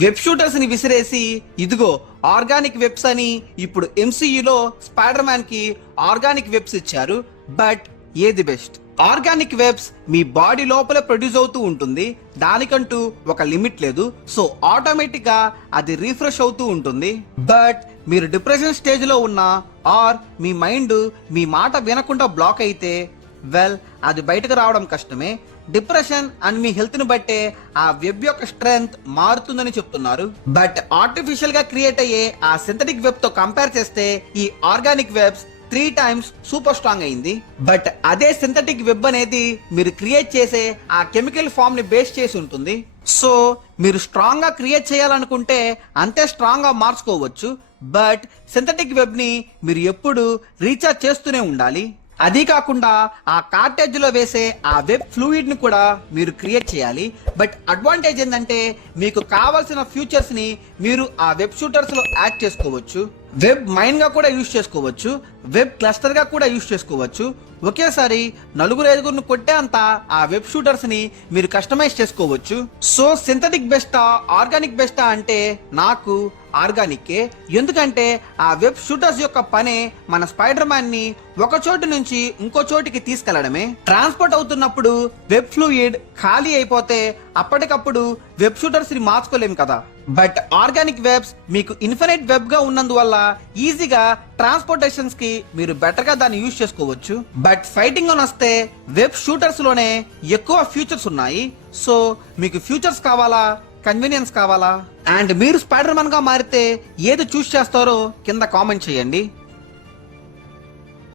Web shooters ని విసిరేసి ఇదిగో organic webs అని ఇప్పుడు ఎంసీయూలో స్పైడర్ మ్యాన్ కి ఆర్గానిక్ వెబ్స్ ఇచ్చారు. బట్ ఏది బెస్ట్? ఆర్గానిక్ వెబ్స్ మీ బాడీ లోపల ప్రొడ్యూస్ అవుతూ ఉంటుంది, దానికంటూ ఒక లిమిట్ లేదు. సో ఆటోమేటిక్ గా అది రీఫ్రెష్ అవుతూ ఉంటుంది. బట్ మీరు డిప్రెషన్ స్టేజ్ లో ఉన్నా ఆర్ మీ మైండ్ మీ మాట వినకుండా బ్లాక్ అయితే వెల్ అది బయటకు రావడం కష్టమే. డిప్రెషన్ అండ్ మీ హెల్త్ ని బట్టే ఆ వెబ్ యొక్క స్ట్రెంగ్త్ మారుతుందని చెప్తున్నారు. బట్ ఆర్టిఫిషియల్ గా క్రియేట్ అయ్యే ఆ సింథటిక్ వెబ్ తో కంపేర్ చేస్తే ఈ organic webs 3 times super strong అయింది. బట్ అదే సింథటిక్ వెబ్ అనేది మీరు క్రియేట్ చేసే ఆ కెమికల్ ఫామ్ ని బేస్ చేసి ఉంటుంది. సో మీరు స్ట్రాంగ్ గా క్రియేట్ చేయాలనుకుంటే అంతే స్ట్రాంగ్ గా మార్చుకోవచ్చు. బట్ సింథటిక్ వెబ్ ని మీరు ఎప్పుడు రీఛార్జ్ చేస్తూనే ఉండాలి. అది కాకుండా ఆ కార్టేజ్ లో వేసే ఆ వెబ్ ఫ్లూయిడ్ ని కూడా మీరు క్రియేట్ చేయాలి. బట్ అడ్వాంటేజ్ ఏంటంటే మీకు కావాల్సిన ఫ్యూచర్స్ ని మీరు ఆ వెబ్ షూటర్స్ లో యాడ్ చేసుకోవచ్చు. వెబ్ మైన్ గా కూడా యూజ్ చేసుకోవచ్చు, వెబ్ క్లస్టర్ గా కూడా యూజ్ చేసుకోవచ్చు. ఒకేసారి 4-5 కొట్టే అంత ఆ వెబ్ షూటర్స్ ని మీరు కస్టమైజ్ చేసుకోవచ్చు. సో సింథటిక్ బెస్టా ఆర్గానిక్ బెస్టా అంటే నాకు ఆర్గానిక్. ఎందుకంటే ఆ వెబ్ షూటర్స్ యొక్క పనే మన స్పైడర్ మ్యాన్ ని ఒక చోటు నుంచి ఇంకో చోటికి తీసుకెళ్లడమే. ట్రాన్స్పోర్ట్ అవుతున్నప్పుడు వెబ్ ఫ్లూయిడ్ ఖాళీ అయిపోతే అప్పటికప్పుడు వెబ్ షూటర్స్ ని మార్చుకోలేము కదా. బట్ ఆర్గానిక్ వెబ్స్ మీకు ఇన్ఫినిట్ వెబ్ గా ఉన్నందువల్ల ఈజీగా ట్రాన్స్పోర్టేషన్స్ కి మీరు బెటర్ గా దాన్ని యూజ్ చేసుకోవచ్చు. బట్ ఫైటింగ్ అని వస్తే వెబ్ షూటర్స్ లోనే ఎక్కువ ఫ్యూచర్స్ ఉన్నాయి. సో మీకు ఫ్యూచర్స్ కావాలా, కన్వీనియన్స్ కావాలా? అండ్ మీరు స్పైడర్ మ్యాన్ గా మారితే ఏది చూస్ చేస్తారో కింద కామెంట్ చేయండి.